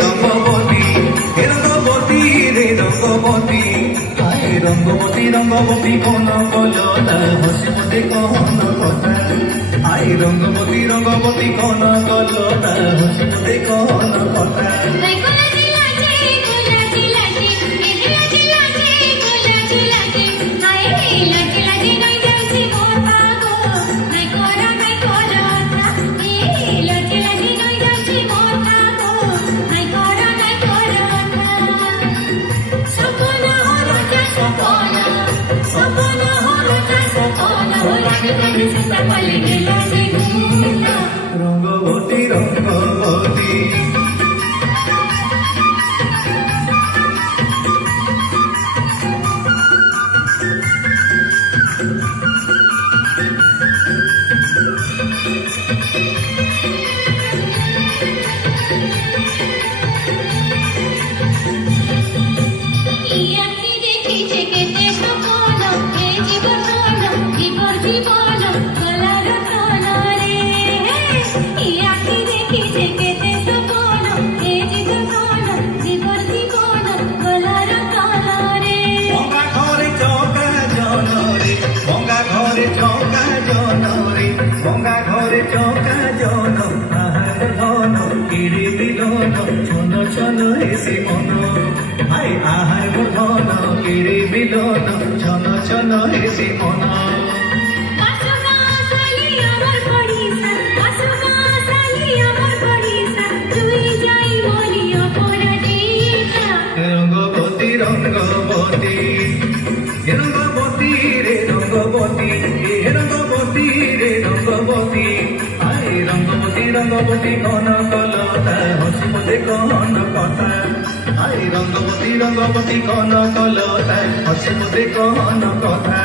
রঙ্গবতী রঙ্গবতী রে রঙ্গবতী আয় রঙ্গবতী রঙ্গবতী কোন কলতা হসে মতে কোন কথা আয় রঙ্গবতী রঙ্গবতী কোন কলতা হসে মতে কোন কথা রঙ্গবতী রঙ্গবতী গঙ্গা ঘরে চৌকা জন আহার ধন কিরে মিলন ছন ছন হেসে মন হাই আহার ধন কিরে মিলন ছন ছন হেসে মন রঙ্গবতী রঙ্গবতী রঙ্গবতী রে রঙ্গবতী রঙ্গবতী রে রঙ্গবতী আয় রঙ্গবতী রঙ্গবতী কোন কলতা হসি মতে কোন কথা আয় রঙ্গবতী রঙ্গবতী কোন কলতা হসি মতে কোন কথা